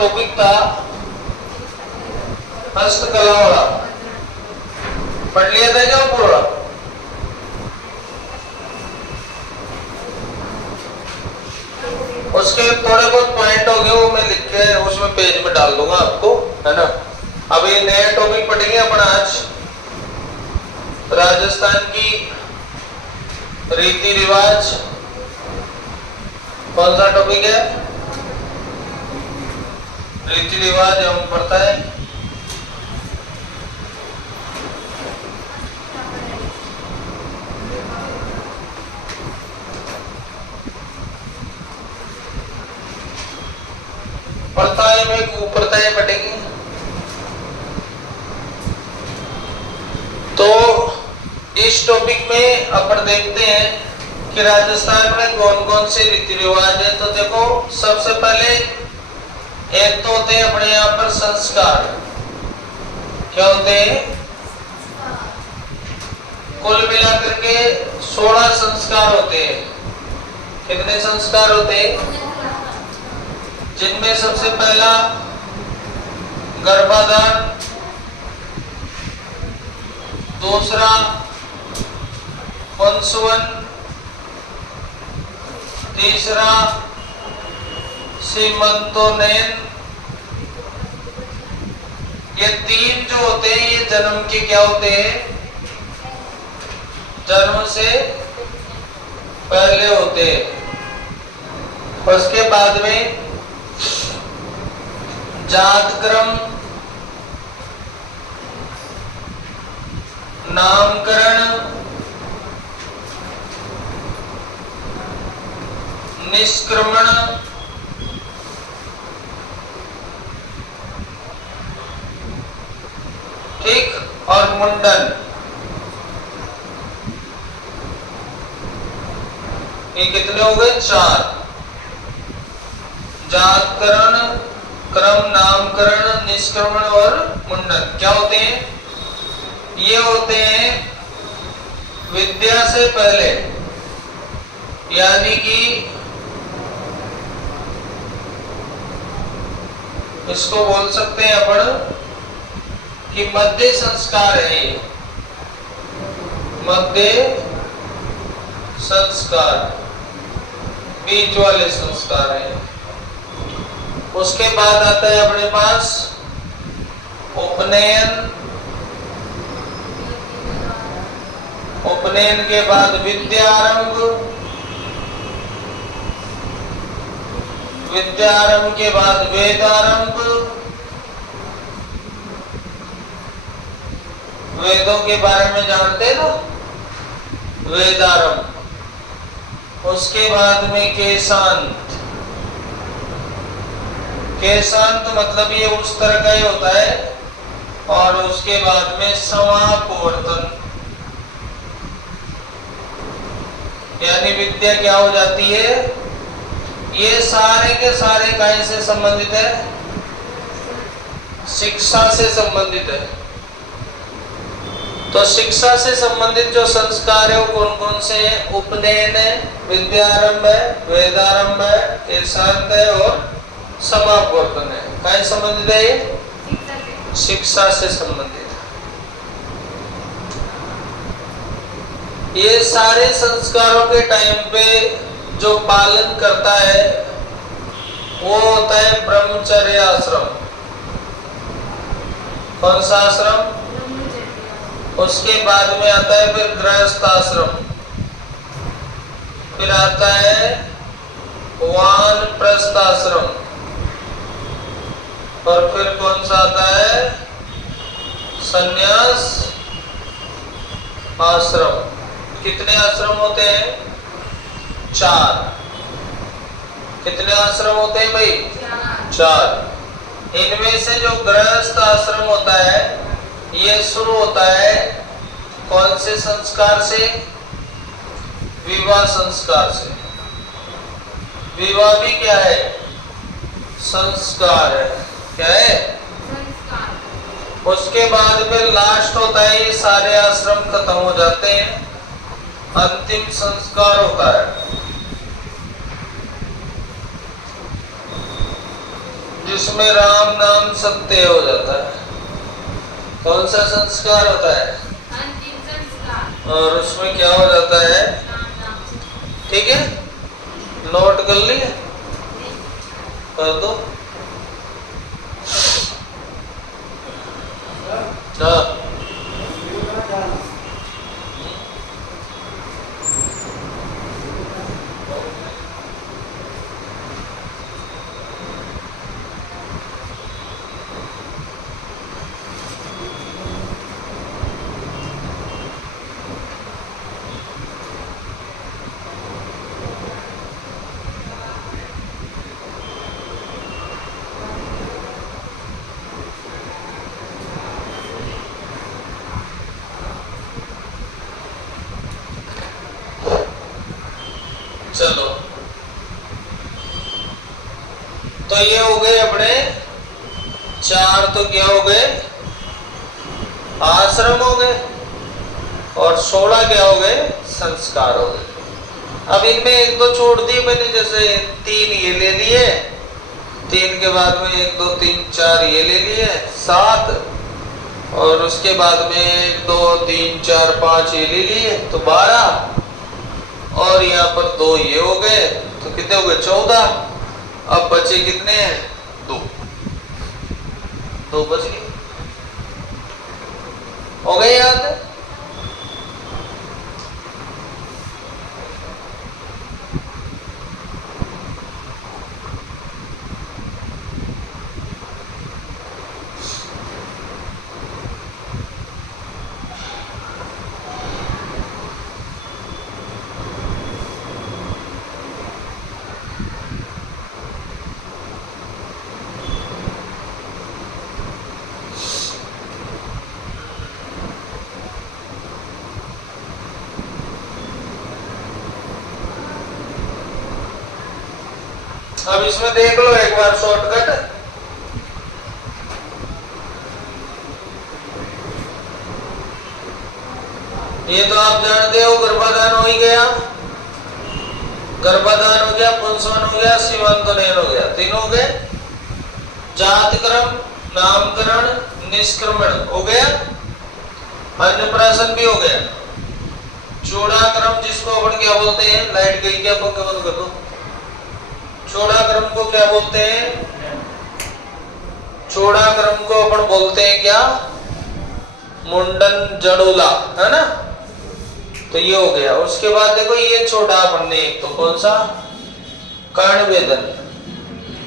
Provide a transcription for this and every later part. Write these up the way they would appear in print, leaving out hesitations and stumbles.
Topic था हस्तकला वाला, पढ़ लिया था क्या पूरा? उसके थोड़े बहुत पॉइंट हो गए, वो मैं लिख के उसमें पेज में डाल दूंगा आपको, है ना। अब ये नया टॉपिक पढ़ेंगे अपना आज, राजस्थान की रीति रिवाज। कौन सा टॉपिक है? रीति रिवाज हम पढ़ता है। पढ़ताए में ऊपरताए पढ़ेंगे। तो इस टॉपिक में अपन देखते हैं कि राजस्थान में कौन कौन से रीति रिवाज है। तो देखो, सबसे पहले एक तो होते हैं अपने यहाँ पर संस्कार। क्या होते हैं? कुल मिलाकर के 16 संस्कार होते हैं। कितने संस्कार होते हैं? जिनमें सबसे पहला गर्भाधान, दूसरा पंचवन, तीसरा सीमंतोनयन। ये तीन जो होते हैं ये जन्म के क्या होते हैं? जन्म से पहले होते हैं। उसके बाद में जातक्रम, नामकरण, निष्क्रमण, ठीक, और मुंडन। ये कितने हो गए? 4। जातकरण, क्रम, नामकरण, निष्क्रमण और मुंडन क्या होते हैं? ये होते हैं विद्या से पहले, यानी कि इसको बोल सकते हैं अपन कि मध्य संस्कार है ये, मध्य संस्कार, बीच वाले संस्कार है। उसके बाद आता है अपने पास उपनयन, उपनयन के बाद विद्यारंभ, विद्यारंभ के बाद वेदारंभ, वेदों के बारे में जानते हैं ना, वेदारंभ। उसके बाद में केशांत। केशांत मतलब ये उस तरह का ही होता है। और उसके बाद में समापवर्तन, यानी विद्या क्या हो जाती है? ये सारे के सारे काय से संबंधित है? शिक्षा से संबंधित है। तो शिक्षा से संबंधित जो संस्कार है वो कौन कौन से हैं? उपनयन है, विद्यारंभ है, वेदारंभ है, केशांत है और समापवर्तन है। काय संबंधित है ये? शिक्षा से संबंधित। ये सारे संस्कारों के टाइम पे जो पालन करता है वो होता है ब्रह्मचर्य आश्रम। कौन सा आश्रम? उसके बाद में आता है फिर गृहस्थ आश्रम, फिर आता है वानप्रस्थ आश्रम, और फिर कौन सा आता है? संन्यास आश्रम। कितने आश्रम होते हैं? 4। कितने आश्रम होते हैं भाई? 4। इनमें से जो गृहस्थ आश्रम होता है ये शुरू होता है कौन से संस्कार से? विवाह संस्कार से। विवाह भी क्या है? संस्कार है। क्या है? उसके बाद फिर लास्ट होता है, ये सारे आश्रम खत्म हो जाते हैं, अंतिम संस्कार होता है। जिसमें राम नाम सत्य हो जाता है। कौन सा संस्कार होता है? अंतिम संस्कार। और उसमें क्या हो जाता है? ठीक है, नोट कर लिए? कर दो। हाँ, चलो, तो ये हो गए अपने 4, तो क्या हो गए? आश्रम हो गए, और 16 क्या हो गए? संस्कार हो गए। अब इनमें 1-2 छोड़ दिए मैंने, जैसे 3 ये ले लिए, 3 के बाद में 1 2 3 4 ये ले लिए, 7, और उसके बाद में 1 2 3 4 5 ये ले लिए, तो 12, और यहाँ पर 2 ये हो गए, तो कितने हो गए? 14। अब बचे कितने हैं? 2 बच गए। हो गए याद? अब इसमें देख लो एक बार शॉर्टकट। ये तो आप जानते हो, गर्भाधान हो ही गया, गर्भाधान हो गया, पुंसवन हो गया, सीमंतोनयन हो गया, 3 हो गए। जातक्रम, नामकरण, निष्क्रमण हो गया, अन्नप्राशन भी हो गया। चूड़ाक्रम जिसको अपन क्या बोलते हैं? लाइट गई क्या? पंखा बंद कर दो। चूड़ाक्रम को क्या बोलते हैं? चूड़ाक्रम को अपन बोलते हैं क्या? मुंडन जड़ोला, है ना? तो ये हो गया। उसके बाद देखो ये छोड़ा अपन ने एक, तो कौन सा? कर्णवेदन।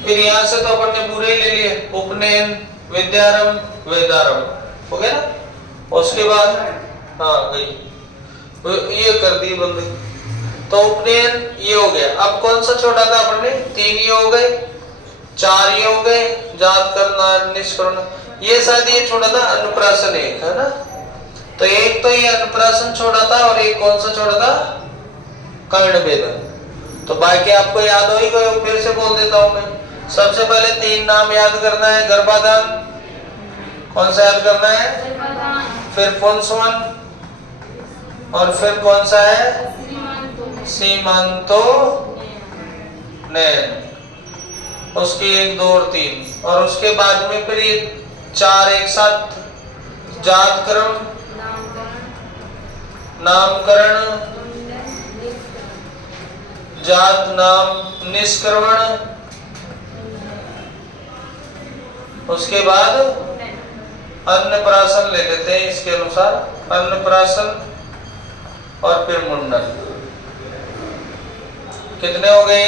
फिर यहां से तो अपन ने पूरे ही ले लिए, उपनयन, विद्यारंभ, वेदारंभ हो गया ना। उसके बाद हाँ गई, ये कर दी बंद, तो उपनयन ये हो गया। अब कौन सा छोड़ा था अपन ने? 3 ये हो गए, 4 ये हो गए, जात करना, निष्करण, ये शायद ये छोड़ा था अन्नप्राशन 1, है ना? तो एक तो ये अन्नप्राशन छोड़ा था, और एक कौन सा छोड़ा था? कर्णवेदन। तो बाकी आपको याद हो ही गए, फिर से बोल देता हूं मैं। सबसे पहले 3 नाम याद करना है। गर्भाधान कौन सा याद करना है? फिर पुंसवन, और फिर कौन सा है? सीमंतो नयन। उसकी 1 2 और 3, और उसके बाद में फिर ये 4 एक साथ, जातक्रम, नामकरण, जात नाम निष्क्रमण, उसके बाद अन्नप्राशन ले लेते हैं इसके अनुसार, अन्नप्राशन और फिर मुंडन। कितने हो गए?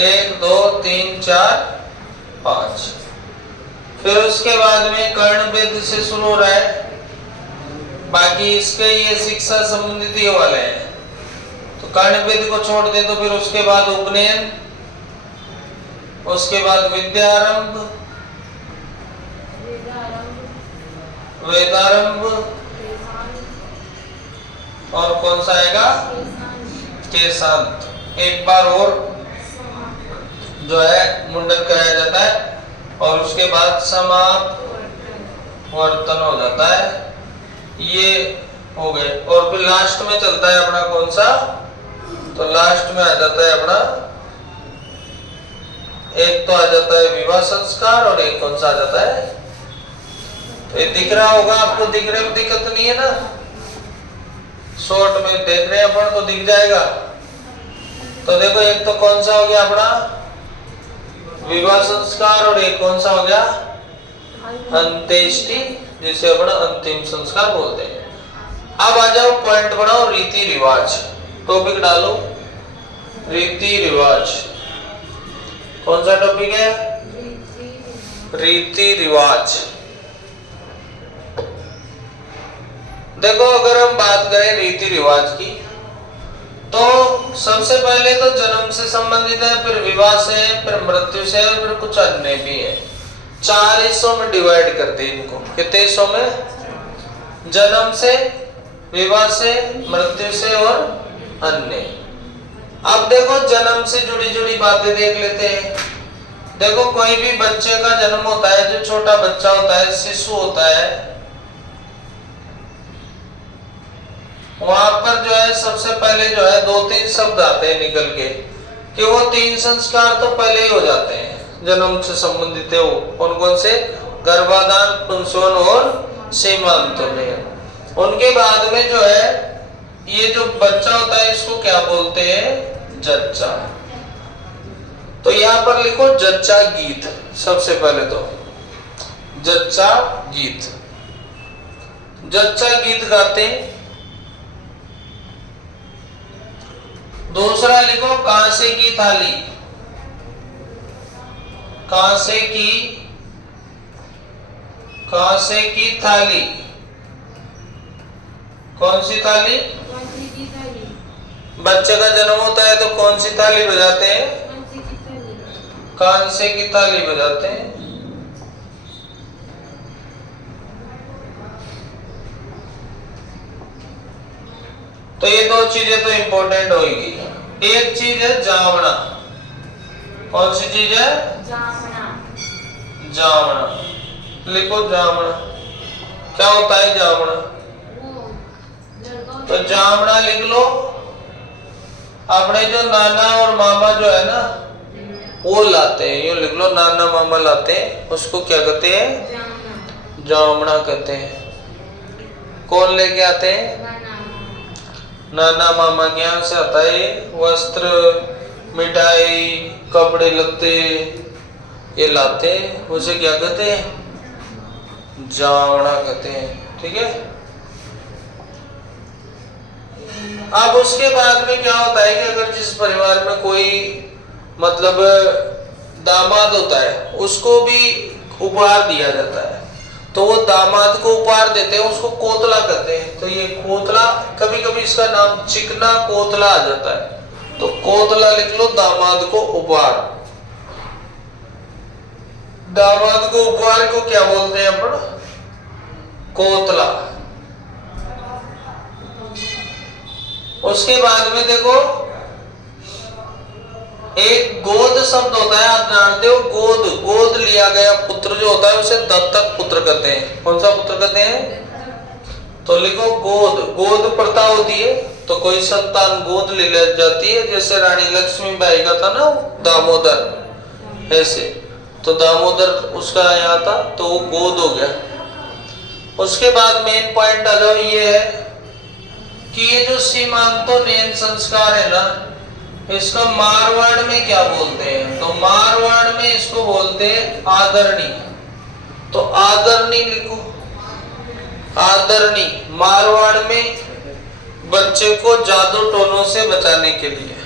1 2 3 4 5। फिर उसके बाद में कर्णवेद से शुरू हो रहा है, बाकी इसके ये शिक्षा संबंधित ये वाले हैं। तो कर्णवेद को छोड़ दे तो फिर उसके बाद उपनयन, उसके बाद विद्यारंभ, वेदारंभ, और कौन सा आएगा? केशांत। एक बार और जो है मुंडन कराया जाता है, और उसके बाद समाप्त वर्तन हो जाता है। ये हो गए, और फिर लास्ट में चलता है अपना कौन सा? तो लास्ट में आ जाता है अपना एक तो आ जाता है विवाह संस्कार और एक कौन सा आ जाता है, तो ये दिख रहा होगा आपको, दिखने में दिक्कत नहीं है ना, शॉर्ट में देख रहे हैं अपन तो दिख जाएगा। तो देखो एक तो कौन सा हो गया अपना विवाह संस्कार और एक कौन सा हो गया अंत्येष्टि, जिसे अपना अंतिम संस्कार बोलते हैं। अब आ जाओ पॉइंट बनाओ रीति रिवाज, टॉपिक डालो रीति रिवाज। कौन सा टॉपिक है, रीति रिवाज। देखो अगर हम बात करें रीति रिवाज की, तो सबसे पहले तो जन्म से संबंधित है, फिर विवाह से है, फिर मृत्यु से है, फिर कुछ अन्य भी है। 4 हिस्सों में डिवाइड करते हैं इनको। कितने हिस्सों में, जन्म से, विवाह से, मृत्यु से और अन्य। अब देखो जन्म से जुड़ी जुड़ी बातें देख लेते हैं। देखो कोई भी बच्चे का जन्म होता है, जो छोटा बच्चा होता है, शिशु होता है, वहां पर जो है सबसे पहले जो है 2-3 शब्द आते हैं निकल के, कि वो 3 संस्कार तो पहले ही हो जाते हैं जन्म से संबंधित है। वो कौन कौन से, गर्भाधान, पुंसवन और सीमांतोन्नयन। उनके बाद में जो है ये जो बच्चा होता है इसको क्या बोलते हैं, जच्चा। तो यहां पर लिखो जच्चा गीत। सबसे पहले तो जच्चा गीत, जच्चा गीत गाते हैं। दूसरा लिखो कांसे की थाली, कांसे की थाली। कौन सी थाली, बच्चे का जन्म होता है तो कौन सी थाली बजाते हैं, कांसे की थाली बजाते हैं। तो ये 2 चीजें तो इंपॉर्टेंट होगी। एक चीज है जावना। कौन सी चीज है, जामना। जावना। लिखो जावना। क्या होता है जावना, तो जावना लिख लो। अपने जो नाना और मामा जो है ना वो लाते हैं, यूं लिख लो, नाना मामा लाते हैं, उसको क्या कहते हैं, जावना कहते हैं। कौन लेके आते हैं, नाना मामा के यहाँ से आता है। वस्त्र, मिठाई, कपड़े लत्ते ये लाते हैं, उसे क्या कहते हैं, जावना कहते हैं। ठीक है। अब उसके बाद में क्या होता है कि अगर जिस परिवार में कोई मतलब दामाद होता है उसको भी उपहार दिया जाता है, तो वो दामाद को उपहार देते हैं, उसको कोतला कहते हैं। तो ये कोतला, कभी कभी इसका नाम चिकना कोतला आ जाता है, तो कोतला लिख लो, दामाद को उपहार। दामाद को उपहार को क्या बोलते हैं अपन, कोतला। उसके बाद में देखो एक गोद शब्द होता है, आप जानते हो, गोद, गोद लिया गया पुत्र जो होता है उसे दत्तक पुत्र कहते हैं। कौन सा पुत्र कहते हैं, तो लिखो गोद। गोद प्रथा होती है, तो कोई संतान गोद ले जाती है, जैसे रानी लक्ष्मीबाई का था ना दामोदर, ऐसे तो दामोदर उसका यहाँ था तो वो गोद हो गया। उसके बाद मेन पॉइंट आ जाओ, ये है कि ये जो सीमांतोन्नयन संस्कार है ना, इसका मारवाड़ में क्या बोलते हैं, तो मारवाड़ में इसको बोलते हैं आदरणी। तो आदरणी लिखो, आदरणी। मारवाड़ में बच्चे को जादू टोनों से बचाने के लिए,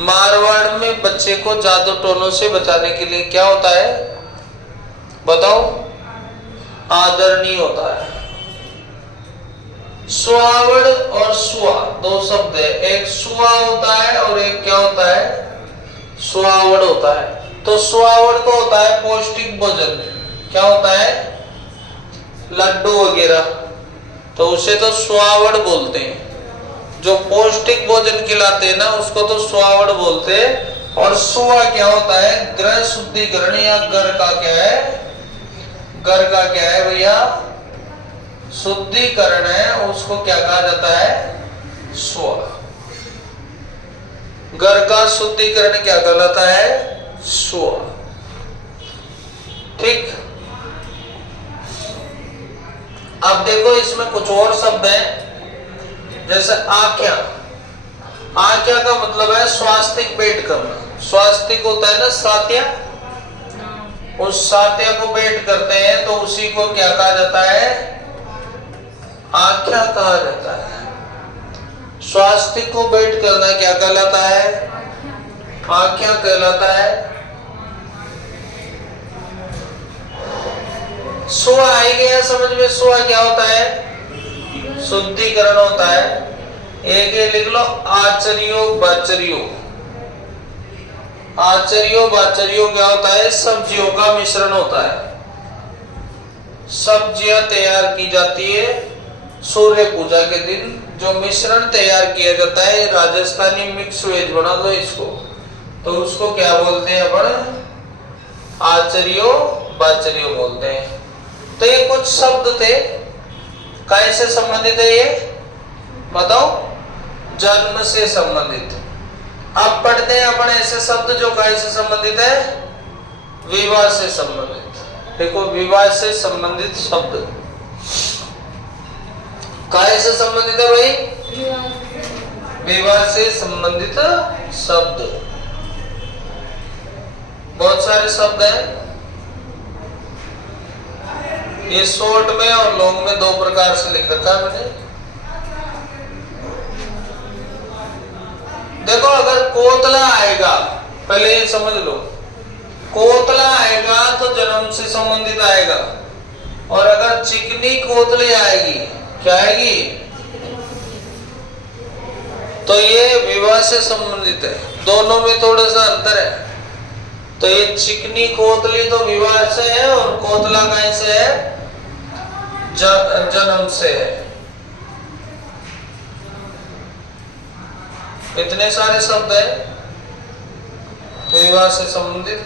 मारवाड़ में बच्चे को जादू टोनों से बचाने के लिए क्या होता है बताओ, आदरणी होता है। सुहावड़ और सुआ 2 शब्द है, एक सुआ होता है और एक क्या होता है, सुहावड़ होता है। तो सुहावड़ तो होता है पौष्टिक भोजन, क्या होता है, लड्डू वगैरह, तो उसे तो सुहावड़ बोलते हैं। जो पौष्टिक भोजन खिलाते हैं ना उसको तो सुहावड़ बोलते हैं। और सुआ क्या होता है, गृह शुद्धिकरण, या घर का क्या है, घर का क्या है भैया, शुद्धिकरण। शुद्धिकरण है, उसको क्या कहा जाता है, सुआ। घर का शुद्धिकरण क्या कहलाता है? सुआ। ठीक। अब देखो इसमें कुछ और शब्द हैं, जैसे आख्या। आख्या का मतलब है स्वास्तिक बैठ करना। स्वास्तिक होता है ना सात्या, उस सात्या को बैठ करते हैं तो उसी को क्या कहा जाता है? आख्या कहा जाता है। स्वास्तिक को बैठ करना क्या कहलाता है? आख्या कहलाता है। सुआ आई गया समझ में? सुआ क्या होता है? शुद्धिकरण होता है। एक ये लिख लो, आचर्यो बाचर्यो। आचर्यो बाचर्यो क्या होता है? सब्जियों का मिश्रण होता है। सब्जियां तैयार की जाती है सूर्य पूजा के दिन। जो मिश्रण तैयार किया जाता है, राजस्थानी मिक्स वेज बना दो इसको, तो उसको क्या बोलते हैं अपन? आचर्यो बाचर्यो बोलते हैं। तो ये कुछ शब्द थे, कैसे संबंधित है ये बताओ? जन्म से संबंधित। अब पढ़ते हैं अपन ऐसे शब्द जो कैसे संबंधित है? विवाह से संबंधित। देखो विवाह से संबंधित शब्द कैसे संबंधित है भाई? विवाह से संबंधित शब्द बहुत सारे शब्द हैं। ये शॉर्ट में और लॉन्ग में दो प्रकार से लिख रखा है मैंने। देखो अगर कोतला आएगा, पहले ये समझ लो, कोतला आएगा तो जन्म से संबंधित आएगा, और अगर चिकनी कोतली आएगी, क्या आएगी? तो ये विवाह से संबंधित है। दोनों में थोड़ा सा अंतर है। तो ये चिकनी कोतली तो विवाह से है, और कोतला कहीं से है? जन्म से है। इतने सारे शब्द हैं विवाह से संबंधित।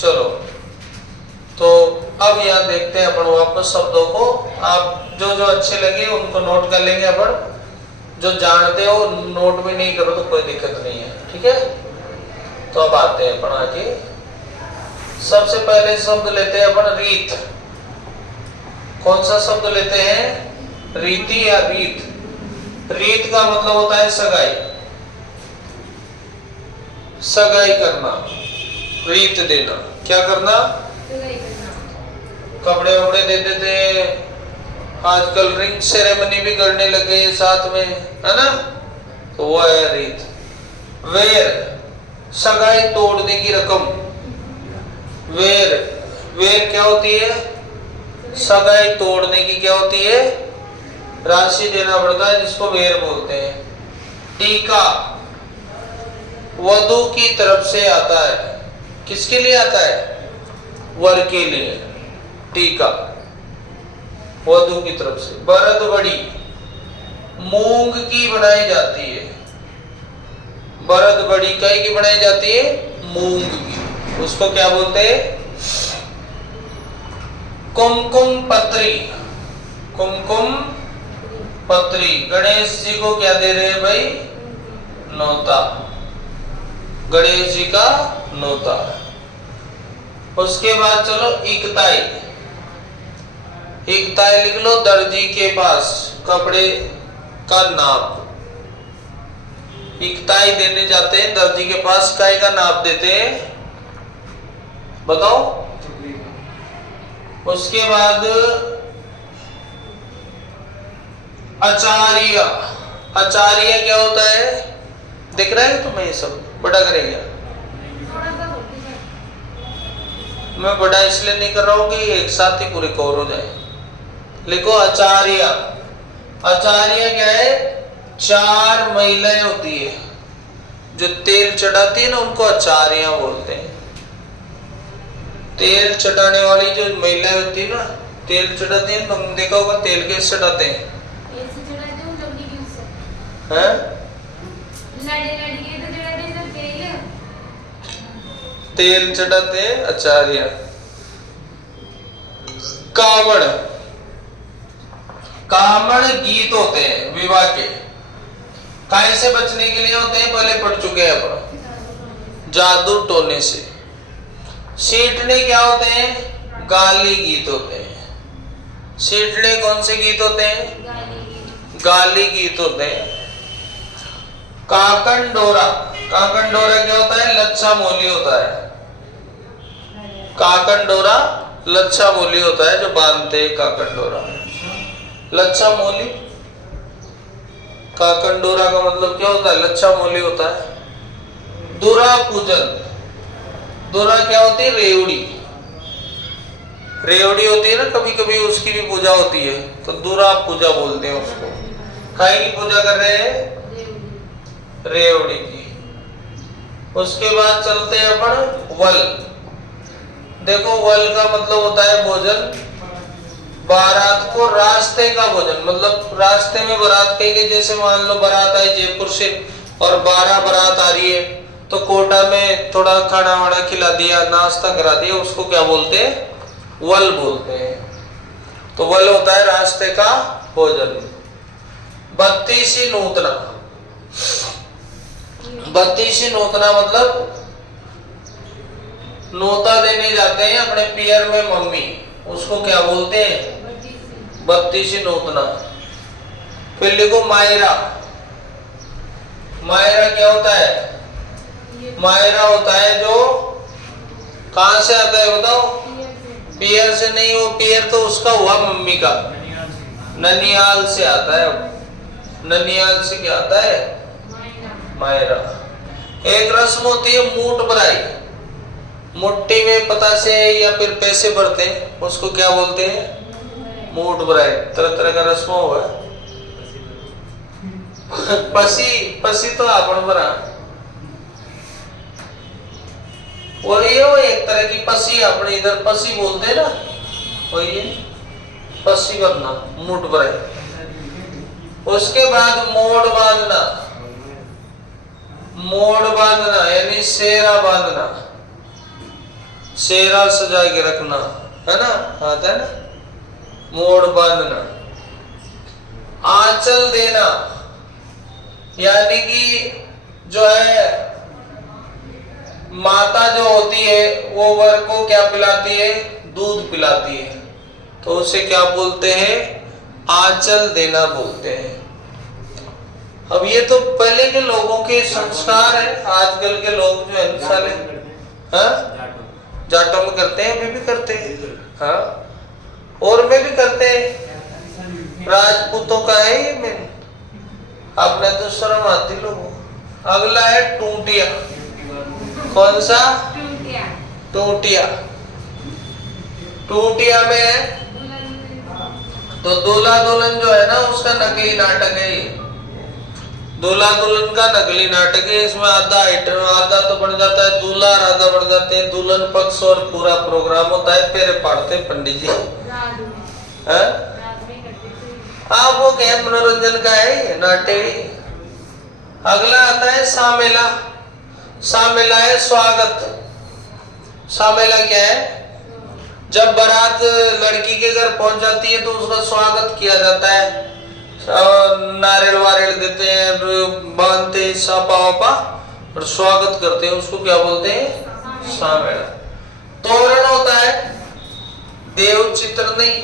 चलो तो अब यहाँ देखते हैं अपन वापस शब्दों को। आप जो जो अच्छे लगे उनको नोट कर लेंगे अपन, जो जानते हो नोट भी नहीं करो तो कोई दिक्कत नहीं है। ठीक है, तो अब आते हैं अपन आगे। सबसे पहले शब्द लेते हैं अपन रीत। कौन सा शब्द लेते हैं? रीति या रीत। रीत का मतलब होता है सगाई, सगाई करना, रीत देना। क्या करना? कपड़े वपड़े देते थे, आजकल रिंग सेरेमनी भी करने लगे साथ में, है ना? तो वो है रीत। वेर, सगाई तोड़ने की रकम। वेर, वेर क्या होती है? सगाई तोड़ने की क्या होती है? राशि देना पड़ता है, जिसको वेर बोलते हैं। टीका, वधू की तरफ से आता है। किसके लिए आता है? वर के लिए। टीका वधू की तरफ से। बरद बड़ी, मूंग की बनाई जाती है। बरद बड़ी कई की बनाई जाती है? मूंग की। उसको क्या बोलते हैं? कुमकुम पत्री। कुमकुम पत्री। गणेश जी को क्या दे रहे हैं भाई? नौता। गणेश जी का नौता। उसके बाद चलो इकताई। इकताई लिख लो, दर्जी के पास कपड़े का नाप। इकताई देने जाते हैं दर्जी के पास, काय का नाप देते हैं बताओ? उसके बाद आचार्य। आचार्य क्या होता है? दिख रहा है तुम्हें? ये सब बड़ा करेंगे। मैं बड़ा इसलिए नहीं कर रहा हूं कि एक साथ ही पूरे कवर हो जाए। लिखो आचार्य। आचार्य क्या है? 4 महिलाएं होती है जो तेल चढ़ाती है ना, उनको आचार्य बोलते हैं। तेल चढ़ाने वाली जो महिलाएं होती है ना, तेल चढ़ाती है, तुम देखा होगा तेल कैसे चढ़ाते हैं? तेल चढ़ाते हैं आचार्य। कावड़। कावड़ गीत होते हैं विवाह के। काय से बचने के लिए होते हैं, पहले पढ़ चुके हैं अपन, जादू टोने से। सीटने क्या होते हैं, गाली गीत होते हैं। सीटने कौन से गीत होते हैं, गाली गीत होते हैं। काकंडोरा, काकंडोरा क्या होता है, लच्छा मोली होता है। काकंडोरा लच्छा मोली होता है, जो बांधते हैं काकंडोरा। लच्छा मोली, काकंडोरा का मतलब क्या होता है, लच्छा मोली होता है। दुरा पूजन, दुरा क्या होती है, रेवड़ी। रेवड़ी होती है ना, कभी कभी उसकी भी पूजा होती है, तो दुरा पूजा बोलते हैं उसको। काय की पूजा कर रहे हैं, रेवड़ी की। उसके बाद चलते हैं अपन वल। देखो वल का मतलब होता है भोजन। बारात को रास्ते का भोजन, मतलब रास्ते में बारात कहीं, जैसे मान लो बारात आई जयपुर से और 12 बारात आ रही है, तो कोटा में थोड़ा खाना वाना खिला दिया, नाश्ता करा दिया, उसको क्या बोलते हैं, वल बोलते हैं। तो वल होता है रास्ते का भोजन। बत्तीसी नूतना, बत्तीसी नूतना मतलब नोता देने जाते हैं अपने पियर में मम्मी, उसको क्या बोलते हैं, बत्तीसी नूतना। फिर लिखो मायरा। मायरा क्या होता है, मायरा होता है जो कहां से आता है बताओ, पियर से नहीं, वो पियर तो उसका हुआ मम्मी का, ननियाल से आता है। ननियाल से क्या आता है, मायरा। एक रस्म होती है मूठ भराई, मुट्ठी में पतासे या फिर पैसे भरते हैं, उसको क्या बोलते हैं, मूठ भराई। तरह तरह का रस्म हुआ। पसी, पसी तो आपन भरा, वही है, वो एक तरह की पसी, अपने इधर पसी बोलते हैं ना, वही है पसी भरना, मूठ भराई। उसके बाद मोड़ बांधना, मोड़ बांधना यानी सेरा बांधना, सेरा सजा के रखना, है ना, आता है ना, मोड़ बांधना। आंचल देना, यानी कि जो है माता जो होती है वो वर को क्या पिलाती है, दूध पिलाती है, तो उसे क्या बोलते हैं, आंचल देना बोलते हैं। अब ये तो पहले के लोगों के संस्कार है, आजकल के लोग जो है साले जाटों में करते हैं, अभी भी करते हैं, हाँ, और में भी करते हैं। राजपूतों का है ये मेन, अपने तो शर्म आती लोगों। अगला है टूटिया। कौन सा, टूटिया। टूटिया में तो दूल्हा दुल्हन जो है ना, उसका नकली नाटक है ये। दूल्हा दुल्हन का नकली नाटक है। इसमें आधा आइटम, आधा तो बन जाता है दूल्हा, आधा बन जाते हैं दुल्हन पक्ष, और पूरा प्रोग्राम होता है, फेरे पाड़ते पंडित जी। हाँ, वो क्या मनोरंजन का है ये नाट्य। अगला आता है सामेला। सामेला है स्वागत। सामेला क्या है, जब बारात लड़की के घर पहुंच जाती है तो उसका स्वागत किया जाता है, नारियल वारियल देते हैं, बांधते हैं, सापा वापा, और स्वागत करते हैं, उसको क्या बोलते हैं, सामेला। तोरण होता है, देव चित्र नहीं।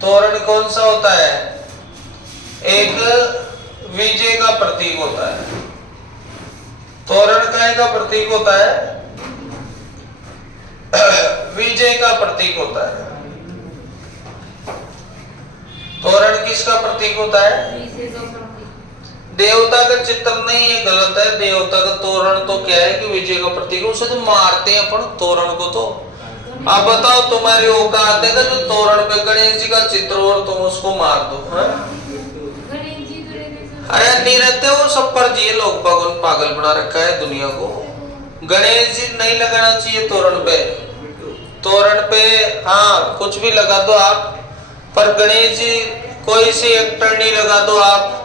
तोरण कौन सा होता है, एक विजय का प्रतीक होता है। तोरण काय का प्रतीक होता है, विजय का प्रतीक होता है। तोरण किसका प्रतीक होता है, देवता का चित्र नहीं, ये गलत है। देवता का तोरण तो क्या है कि विजय का प्रतीक, उसे तो मारते हैं अपन तोरण को। तो आप बताओ तुम्हारी औकात है जो तोरण पे गणेश जी का चित्र और तुम उसको मार दो, है? अरे नहीं रहते वो सब पर जी, लोग पागल बना रखा है दुनिया को। गणेश जी नहीं लगाना चाहिए तोरण पे। तोरण पे हाँ कुछ भी लगा दो आप, पर गणेश जी कोई सी एक्टर नहीं लगा दो आप।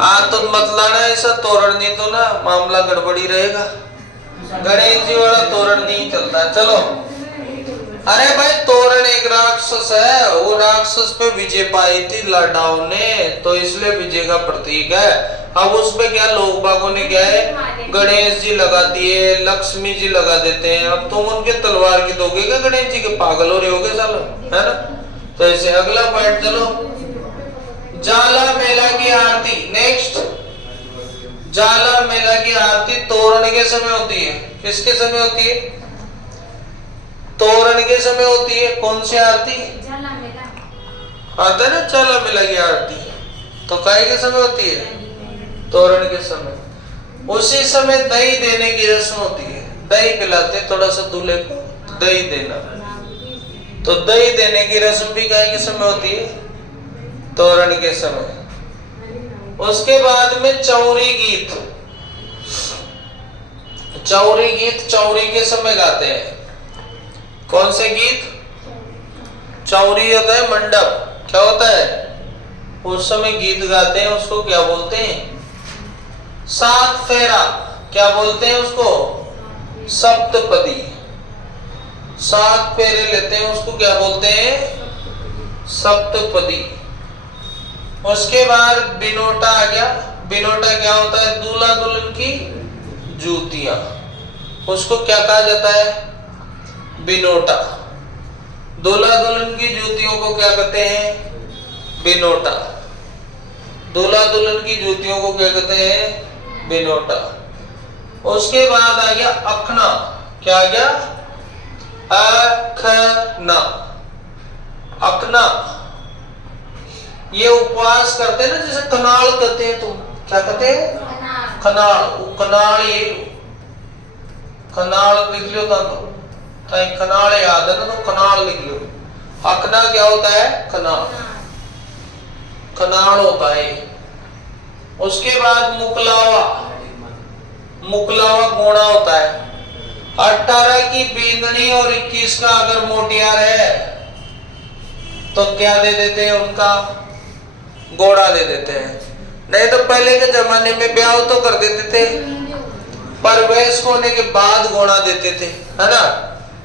हाँ तो मत लाना ऐसा तोरण, नहीं तो ना मामला गड़बड़ी रहेगा। गणेश जी वाला तोरण नहीं चलता। चलो अरे भाई तोरण एक राक्षस है, वो राक्षस पे विजय पाई थी लाडाओं ने, तो इसलिए विजय का प्रतीक है। अब उसपे क्या लोग बागों ने क्या है, गणेश जी लगा दिए, लक्ष्मी जी लगा देते हैं। अब तुम उनके तलवार की दोगे क्या गणेश जी के? पागल हो रहे होगे सालो, है ना। तो ऐसे अगला पॉइंट चलो, जाला मेला की आरती। नेक्स्ट, जाला मेला की आरती तोरण के समय होती है। किसके समय होती है? तोरण के समय होती है। कौन सी आरती? जाला मेला आता है ना, जाला मेला की आरती। तो काय के समय होती है? तोरण के समय। उसी समय दही देने की रस्म होती है। दही पिलाते थोड़ा सा दूल्हे को, दही देना। तो दही देने की रस्म भी काय के समय होती है? तोरण के समय। उसके बाद में चौरी गीत। चौरी गीत चौरी के समय गाते हैं। कौन से गीत? चौरी होता है मंडप। क्या होता है? उस समय गीत गाते हैं, उसको क्या बोलते हैं? सात फेरा। क्या बोलते हैं उसको? सप्तपदी। सात फेरे लेते हैं, उसको क्या बोलते हैं? सप्तपदी। उसके बाद बिनोटा आ गया। बिनोटा क्या होता है? दूल्हा दुल्हन की जूतियां। उसको क्या कहा जाता है? बिनोटा। दूल्हा दुल्हन की जूतियों को क्या कहते हैं? बिनोटा। दूल्हा दुल्हन की जूतियों को क्या कहते हैं? बिनोटा। उसके बाद आ गया अखना। क्या आ गया? अखना। अखना ये उपवास करते हैं ना, जैसे कनाल कहते हैं। तुम क्या कहते हैं? कनाल। कनाल, ये कनाल लिख लो तो कनाल याद है ना, तो कनाल लिख लो। अखना क्या होता है? कनाल। कनाल होता है। उसके बाद मुकलावा। मुकलावा गोणा होता है। 18 की बींदनी और 21 का अगर मोटियार है तो क्या दे देते हैं? उनका गोड़ा दे देते हैं। नहीं तो पहले के जमाने में ब्याह तो कर देते थे, पर वयस्क होने के बाद गोड़ा देते थे, है ना।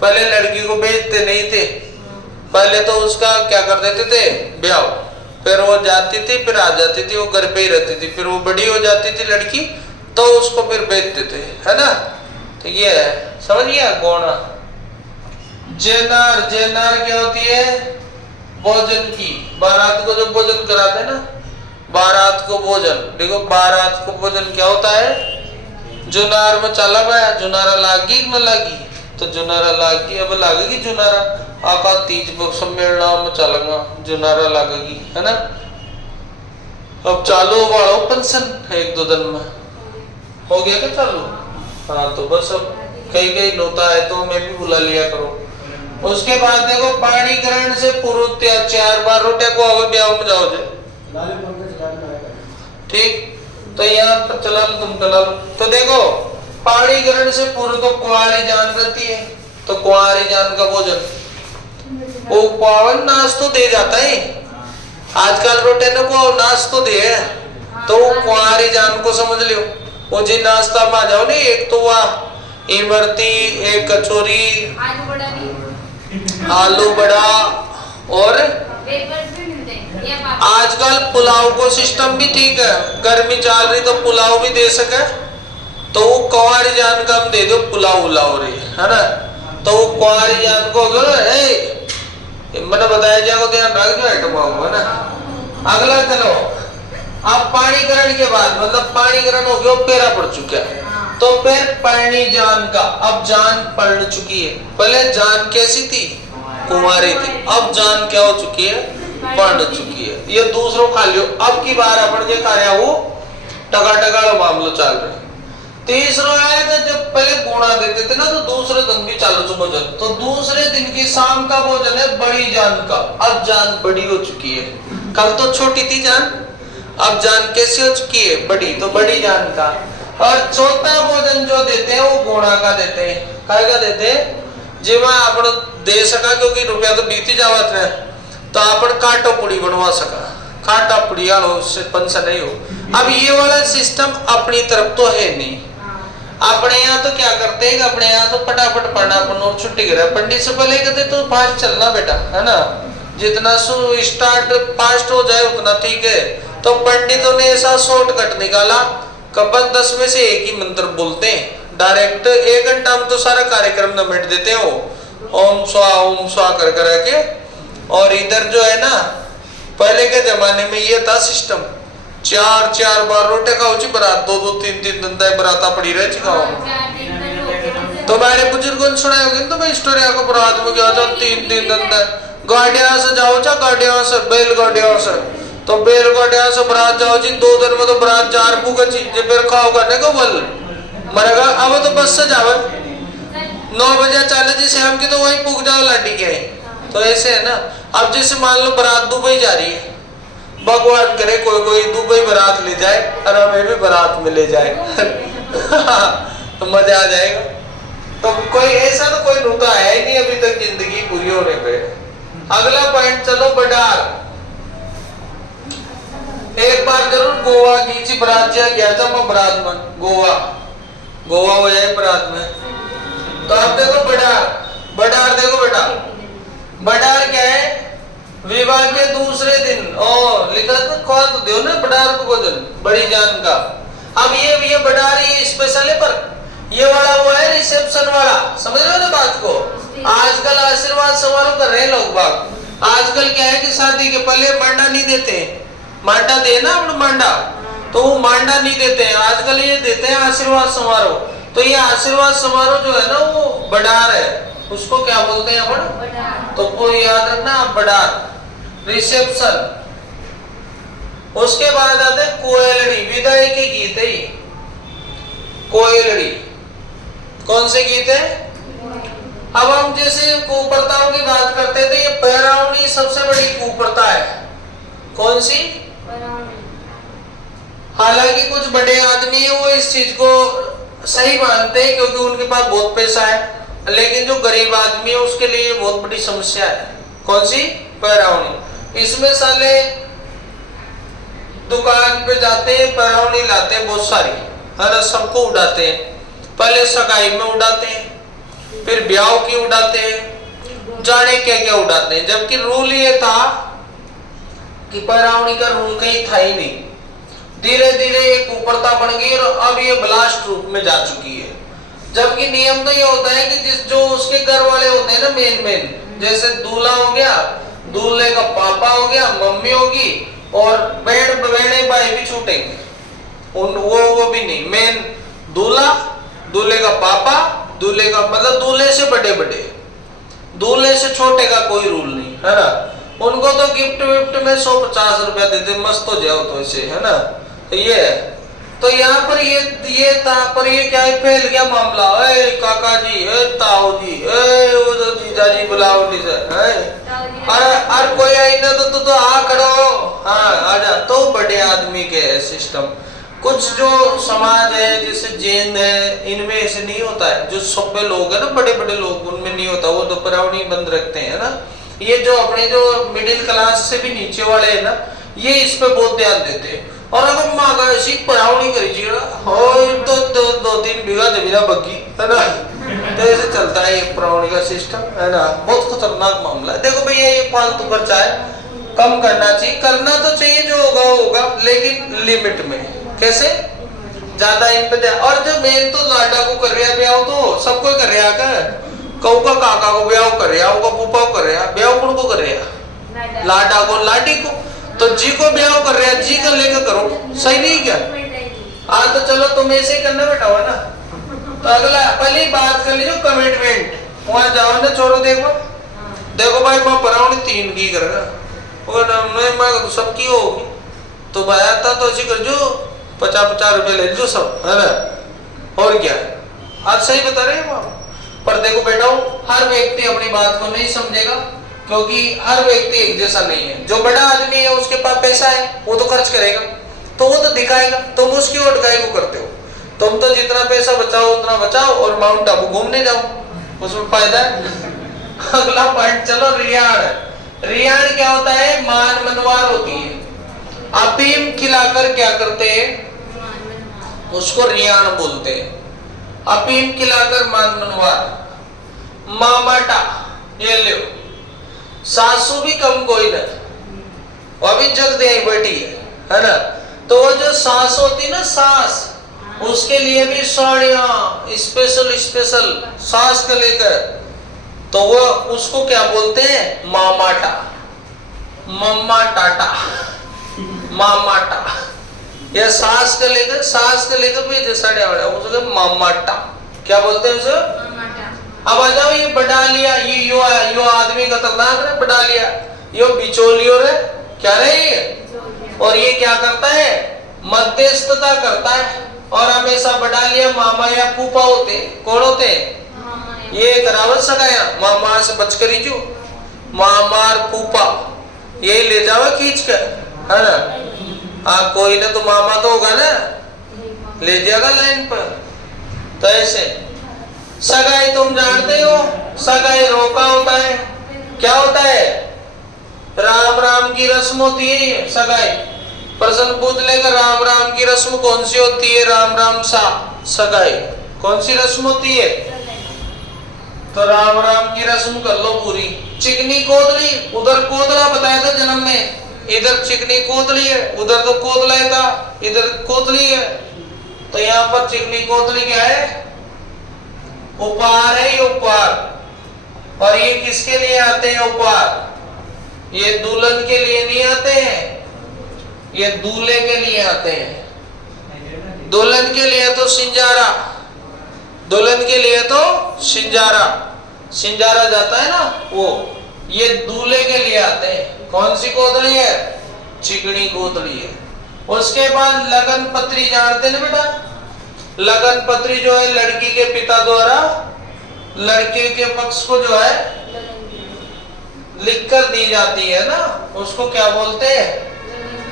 पहले लड़की को बेचते नहीं थे, पहले तो उसका क्या कर देते थे? ब्याह। फिर वो जाती थी, फिर आ जाती थी, वो घर पे ही रहती थी। फिर वो बड़ी हो जाती थी लड़की, तो उसको फिर बेचते थे, है ना। तो ये है, समझ गया? गोणा। जेनार। जेनार क्या होती है? भोजन की। बारात को जो भोजन कराते हैं ना, बारात को भोजन। देखो बारात को भोजन क्या होता है? जुनार में चला गया, जुनारा लागी न लागी? तो जुनारा लागी, अब लागेगी जुनारा। आका तीज सम्मेलन में चलेगा, जुनारा लागेगी, है ना। अब चालू वालों पेंशन 1-2 दिन में हो गया क्या चालू? हाँ, तो बस अब कहीं कहीं नोता है तो मैं भी बुला लिया करो। उसके बाद देखो, पानी ग्रहण से पूर्व 4 बार रोटे को अब ब्याह में जाओ जे, ठीक। तो यहाँ पर चला लो, तुम चला लो। तो देखो, पानी ग्रहण से पूर्व तो कुंवारी जान रहती है, तो कुंवारी जान का भोजन वो पावन नाश तो दे जाता है। आजकल रोटे ने को नाश तो दे है, तो वो कुंवारी जान को समझ लियो। वो जी नाश्ता में आ जाओ नहीं, एक तो वह इमरती, एक कचौरी, आलू बड़ा और आजकल पुलाव को सिस्टम भी ठीक है। गर्मी चल रही तो पुलाव भी दे सके, तो वो कुंवारी जान का हम दे दो पुलाव उलाव रे, है ना। तो वो कुंवारी जान को मैंने बताया जाएगा, ध्यान रख जो आइटम आऊंगा ना। अगला चलो, अब पानी ग्रहण के बाद मतलब पानी ग्रहण हो गया, पेरा पड़ चुका है, तो फिर पानी जान का अब जान पड़ चुकी है। पहले जान कैसी थी? कुंवारी थी। अब जान क्या हो चुकी है? पड़ चुकी है। ये दूसरों खा लियो। अब की बार अपन के कार्य वो टका टका मामलो चल रहे। तीसरा है कि जब पहले गुणा देते थे ना, तो दूसरे दिन भी चालू से भोजन, तो दूसरे दिन की शाम का भोजन है बड़ी जान का। अब जान बड़ी हो चुकी है, कल तो छोटी थी जान, अब जान कैसी हो चुकी है? बड़ी। तो बड़ी जान का। और चौथा भोजन जो देते हैं वो गुणा का देते हैं। काय का देते हैं? जिमा अपन दे सका, क्योंकि रुपया तो बीती जावत है, तो अपन काटो पुड़ी बनवा सका। काटा पुड़िया हो, उससे पंसा नहीं हो। अब ये वाला सिस्टम अपनी तरफ तो है नहीं। अपने यहाँ तो क्या करते हैं, अपने यहाँ तो फटाफट पढ़ना अपन और छुट्टी करा। पंडित से पहले कहते तो फास्ट चलना बेटा, है ना, जितना स्टार्ट फास्ट हो जाए उतना ठीक है। तो पंडितों ने ऐसा शॉर्टकट निकाला, कबन 10 में से एक ही मंत्र बोलते हैं डायरेक्ट, 1 घंटा में तो सारा कार्यक्रम समेट देते हैं वो, ओम स्वा कर के। और इधर जो है ना, पहले के जमाने में ये था सिस्टम, 4 बार रोटे खाओ ची बरात, 2 3 दिन तक बराता पड़ी रहे ची खाओ। तो मैंने बुजुर्गों ने सुनाया होगा तो मैं स्टोरी आपको बरात में गया था 3 दिन तक गाड़ियां से जाओ चा, गाड़ियां से बैलगाड़ियां से, तो बैलगाड़ियां से बरात जाओ जी, 2 दिन में तो बरात 4 पूगा चीज फिर खाओ करने को बोल मरेगा। अब तो बस से जाओ 9 बजे चले जी शाम की, तो वही पूग जाओ लाठी के। तो ऐसे है ना। अब जैसे मान लो बरात दुबई जा रही है, भगवान करे कोई दुबई बारात ले जाए और हमें भी बारात में ले जाए तो मजा आ जाएगा। तो कोई ऐसा तो कोई नुता है ही नहीं अभी तक जिंदगी पूरी होने पे। अगला पॉइंट चलो, बडार। एक बार जरूर गोवा की थी बारात, गया था मैं बारात में, गोवा हो जाए बारात में। तो अब देखो बडार देखो बेटा, बडार क्या है, विवाह के दूसरे दिन लिखा था खा तो दो ना बडार को भोजन बड़ी जान का। अब ये बडार ये स्पेशल है, पर ये वाला वो है रिसेप्शन वाला, समझ रहे हो ना बात को। आजकल आशीर्वाद समारोह कर रहे हैं लोग बाग। आजकल क्या है कि शादी के पहले मांडा नहीं देते, मांडा दे ना अपना मांडा, तो वो मांडा नहीं देते हैं आजकल, ये देते हैं आशीर्वाद समारोह। तो ये आशीर्वाद समारोह जो है ना वो बडार है, उसको क्या बोलते हैं अपन, तो वो याद रखना आप, बडार रिसेप्शन। उसके बाद आते कोयलड़ी, विदाई के गीत है ये कोयलड़ी। कौन से गीत है? अब हम जैसे कुप्रथाओं की बात करते हैं तो ये पैरावनी सबसे बड़ी कुप्रथा है। कौन सी? हालांकि कुछ बड़े आदमी है वो इस चीज को सही मानते हैं क्योंकि उनके पास बहुत पैसा है, लेकिन जो गरीब आदमी है उसके लिए बहुत बड़ी समस्या है। कौन सी? पैरावनी। इसमें साले दुकान पे जाते हैं, पैरावनी लाते हैं बहुत सारी, है, सबको उड़ाते हैं। पहले सगाई में उड़ाते हैं, फिर ब्याह की उड़ाते हैं, जाने क्या क्या उड़ाते हैं। जबकि रूल ये था कि पैरावनी का रूल कहीं था ही नहीं। धीरे धीरे एक कुप्रथा बन गई और अब ये ब्लास्ट रूप में जा चुकी है। जबकि नियम तो ये होता है कि जो उसके घर वाले होते हैं ना, मेन जैसे दूल्हा हो गया, दूल्हे का पापा हो गया, मम्मी होगी और बहने भाई भी छूटेंगे, वो भी नहीं। मेन दूल्हा, दूल्हे का पापा, दूल्हे का मतलब दूल्हे से बड़े, दूल्हे से छोटे का कोई रूल नहीं, है ना। उनको तो गिफ्ट विफ्ट में 150 रुपया देते, मस्त हो जाओ तो ऐसे, है ना। तो ये है। तो यहाँ पर ये था, पर ये क्या है, फैल गया मामला। ए काका जी, ए ताऊ जी, ए वो तो जीजा जी बुलाओ और कोई आई ना तो आ करो, हाँ आजा। तो बड़े आदमी के है सिस्टम। कुछ जो समाज है जैसे जैन है, इनमें ऐसे नहीं होता है। जो सभ्य लोग है ना, बड़े लोग, उनमें नहीं होता, वो तो पैरावनी बंद रखते हैं ना। ये जो अपने जो मिडिल क्लास से भी नीचे वाले है ना, ये इस पे बहुत ध्यान देते हैं। और अगर मांगा ऐसी पैरावनी करीजिएगा तो 2-3 बीघा जमीना बग्गी, है ना। तो ऐसे चलता है ये पैरावनी का सिस्टम, है ना। बहुत खतरनाक मामला है। देखो भैया, ये फालतू खर्चा है, कम करना चाहिए। करना तो चाहिए, जो होगा लेकिन लिमिट में। कैसे? ज्यादा इन पे। और जो मेन तो लाडा को कर रहा ब्याह, तो सबको कर रहा कर, कहू का काका को ब्याह कर रहा, का फूफा को कर रहा, ब्याह कौन को कर रहा? लाडा को, लाडी को। तो जी को ब्याह कर रहा, जी का लेकर करो, सही नहीं क्या? हाँ तो चलो तुम ऐसे ही करना बेटा, है ना। तो अगला पहले बात कर लीजिए कमिटमेंट। वहां जाओ ना, छोड़ो, देखो भाई मैं पैरावनी 3 की करेगा, मैं सबकी होगी तो भाई आता तो ऐसी कर जो 50-50 रुपए ले जो सब, है ना। और क्या आज सही बता रहे हैं आप। पर देखो बेटा, हर व्यक्ति अपनी बात को नहीं समझेगा क्योंकि हर व्यक्ति एक जैसा नहीं है। जो बड़ा आदमी है उसके पास पैसा है, वो तो खर्च करेगा, तो वो तो दिखाएगा। तुम उसकी ओट गाय को करते हो। तुम तो जितना पैसा बचाओ उतना बचाओ और माउंट आबू घूमने जाओ, उसमें फायदा है। अगला पॉइंट चलो, रियाण। रियाण क्या होता है? मान मनवार होती है। अफीम खिलाकर क्या करते हैं? उसको रियाण बोलते हैं। अफीम खिलाकर मान मनवा, मामाटा ये लो, सासू भी कम कोई न, वो भी जग दे बैठी है ना। तो वो जो सास होती ना सास, उसके लिए भी साड़ियां स्पेशल स्पेशल सास को लेकर, तो वो उसको क्या बोलते हैं, मामाटा, मम्मा टाटा, मामाटा। ये सास को लेकर भी साड़ियां उसको मामाटा क्या बोलते हैं उसे। अब आ जाओ, ये बढ़ा लिया, ये यो आदमी खतरनाक है, बढ़ा लिया, यो बिचौलियो रे, क्या रे ये, और ये क्या करता है, मध्यस्थता करता है, और हमेशा बढ़ा लिया मामा या फूफा होते, कौन होते, ये करावत सगाया, मामा से बच कर ही जो, मामार फूफा, ये ले जाओ खींच कर, है ना। कोई ना तो मामा तो होगा ना, ले जाएगा लाइन पर। तो ऐसे सगाई तुम जानते हो, सगाई रोका होता है, क्या होता है, राम राम की रस्म होती है सगाई। प्रश्न पूछ लेगा, राम राम की रस्म कौन सी होती है, राम राम सा सगाई कौन सी रस्म होती है, तो राम राम की रस्म कर लो पूरी। चिकनी कोदली, उधर कोदला बताया था जन्म में, इधर चिकनी कोदली है, उधर तो कोदला था, इधर कोदली है, तो यहाँ पर चिकनी कोदली क्या है, उपहार है, ये उपहार। और ये किसके लिए आते हैं उपहार, ये दुल्हन के लिए नहीं आते हैं, ये दूल्हे के लिए आते हैं। दुल्हन के लिए तो सिंजारा, दुल्हन के लिए तो सिंजारा, सिंजारा जाता है ना वो, ये दूल्हे के लिए आते हैं। कौन सी कोदली है, चिकनी कोदली है। उसके बाद लगन पत्री जानते हैं बेटा, लगन पत्री जो है लड़की के पिता द्वारा लड़के के पक्ष को जो है लिखकर दी जाती है ना, उसको क्या बोलते हैं,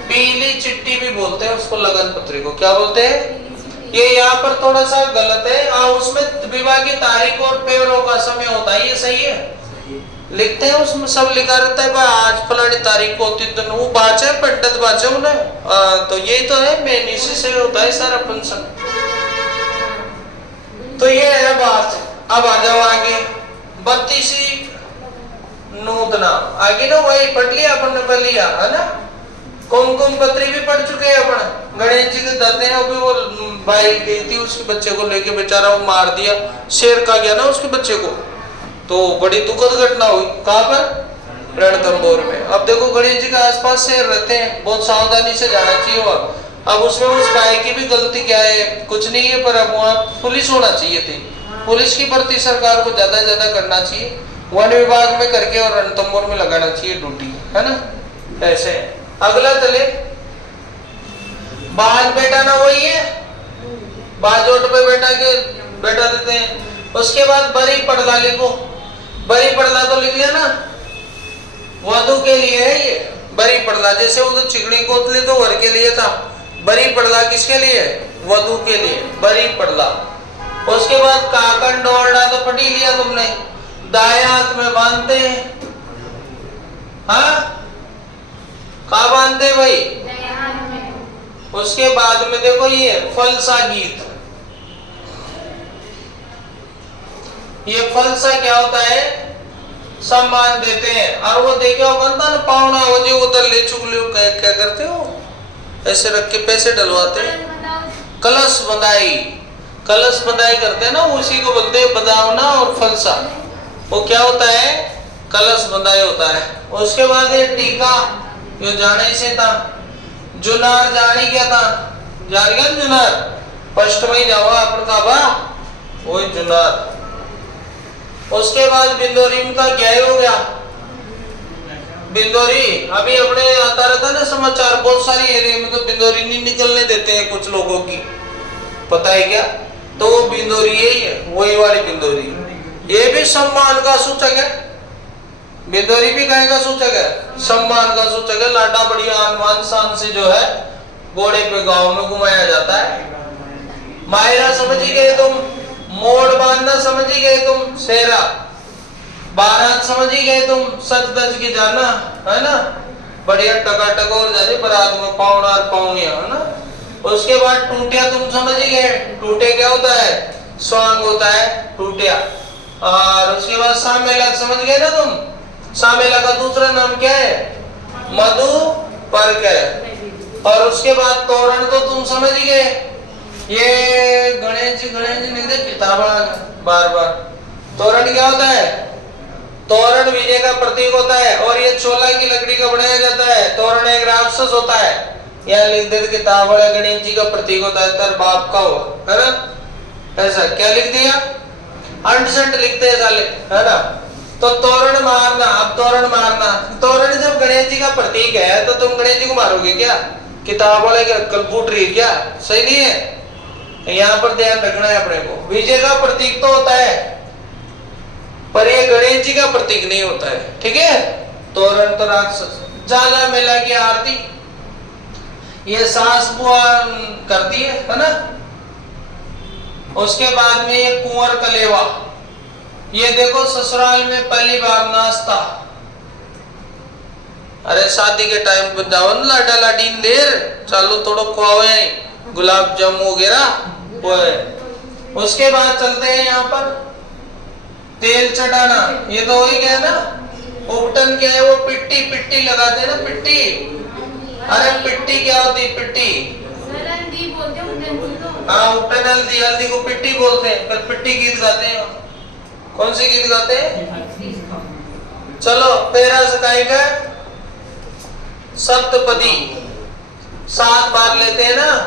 पीली चिट्ठी भी बोलते हैं उसको, लगन पत्री को क्या बोलते हैं। ये यहाँ पर थोड़ा सा गलत है, उसमें विवाह की तारीख और पेड़ों का समय होता है, ये सही है, लिखते हैं उसमें सब लिखा रहता है, भाई आज फलानी तारीख को होती, तो वो बाचे पंडित बाचे उन्हें, तो यही तो है, मेन इसी से होता है सारा फंक्शन। तो ये है बात। अब आ जाओ आगे, 32 नूतना, आगे ना वही पढ़ लिया अपन ने, पढ़ लिया है ना, कुमकुम पत्री भी पढ़ चुके हैं अपन। गणेश जी के दाते हैं, अभी वो भाई गई थी उसके बच्चे को लेके, बेचारा वो मार दिया, शेर खा गया ना उसके बच्चे को, तो बड़ी दुखद घटना हुई। कहाँ पर, रणथंभौर में। अब देखो गणेश जी के आसपास शेर रहते हैं, बहुत सावधानी से जाना चाहिए वहाँ। अब उसमें उस गाय की भी गलती क्या है, कुछ नहीं है, पर अब वहाँ पुलिस होना चाहिए थी, पुलिस की भर्ती सरकार को ज्यादा से ज्यादा करना चाहिए, वन विभाग में करके और रणथंभौर में लगाना चाहिए ड्यूटी, है ना। ऐसे अगला चले, बाज बेटा ना वही है, बाजोट पे बेटा के बेटा देते हैं। उसके बाद बरी पड़ला लिखो, बरी पड़ला तो लिख लिया ना, वधू के लिए है ये बरी पड़ला। जैसे वो तो चिकनी कोतली तो वर के लिए था, बरी पड़ला किसके लिए, वधू के लिए, बरी पड़ला। उसके बाद काकन डोरडा तो पढ़ ही लिया तुमने, दाएं हाथ में बांधते हैं, हाँ कहा बांधते भाई, उसके बाद में देखो ये फलसा गीत, ये फलसा क्या होता है, सम्मान देते हैं। और वो देखे होगा ना पावना, वो जो उधर ले चुक लो, क्या करते हो, ऐसे रख के पैसे डलवाते हैं, कलश बंधाई, कलश बंधाई करते हैं ना, उसी को बोलते हैं बदावना और फलसा। वो क्या होता है, कलश बंधाई होता है। उसके बाद ये टीका, ये जाने से था, जुनार जाने क्या था, जान गया जुनार, फर्स्ट में ही जावा अपन का बा, वही जुनार। उसके बाद बिंदोरी का क्या हो गया, बिंदोरी अभी अपने आता रहता ना समाचार, बहुत सारी एरिया में तो बिंदोरी नहीं निकलने देते हैं कुछ लोगों की, पता है क्या, तो वो बिंदोरी यही है, वही वाली बिंदोरी। ये भी सम्मान का सूचक है, बिंदोरी भी कहे का सूचक है, सम्मान का सूचक है। लाडा बढ़िया आनवान शान से जो है घोड़े पे गांव में घुमाया जाता है। मायरा समझ ही गए तुम, मोड़ बांधना समझ ही गए तुम, सेहरा बारात समझ ही गए तुम, सच दज की जाना, है ना, बढ़िया टकाटक और जाने बारात में पावना और पावनिया, है ना। उसके बाद टूटिया तुम समझ ही गए, टूटे क्या होता है, स्वांग होता है टूटिया। और उसके बाद सामेला समझ गए ना तुम? सामेला का दूसरा नाम क्या है? मधु पर्क है। और उसके बाद तोरण तो तुम समझ ही गए, ये गणेश जी लिख दे किताब बार बार। तोरण क्या होता है? तोरण विजय का प्रतीक होता है और ये चोला की लकड़ी का बनाया जाता है। तोरण एक राक्षस होता है, यहाँ लिख दे किताब वाला गणेश जी का प्रतीक होता है, तेरे बाप का हो, है ना? ऐसा क्या लिख दिया? अंट लिखते हैं साले, है ना? तो तोरण मारना, अब तोरण मारना, तोरण जब गणेश जी का प्रतीक है तो तुम गणेश जी को मारोगे क्या? किताब वाले की अक्कल फूट रही है क्या? सही नहीं है, यहाँ पर ध्यान रखना है अपने को। विजय का प्रतीक तो होता है पर ये गणेश जी का प्रतीक नहीं होता है, ठीक है? तोरण तो राक्षस। जाला मेला की आरती ये सास बुआ करती है ना? उसके बाद में ये कुंवर कलेवा, ये देखो ससुराल में पहली बार नाश्ता। अरे शादी के टाइम पर जाओ ना लाडा लाडी देर चालू थोड़ा खुआवे गुलाब जामुन वगैरह वो है। उसके बाद चलते हैं यहाँ पर तेल चढ़ाना, ये तो हो ही गया ना। उपटन क्या है? वो पिट्टी पिट्टी लगाते हैं ना, पिट्टी। अरे पिट्टी क्या होती है? पिट्टी हल्दी बोलते हैं उधर तो। हाँ उपटन हल्दी, हल्दी को पिट्टी बोलते हैं। फिर पिट्टी गीत गाते हैं, कौन सी गीत गाते हैं? चलो तेरा सकाई का सप्तपदी 7 बार लेते हैं ना।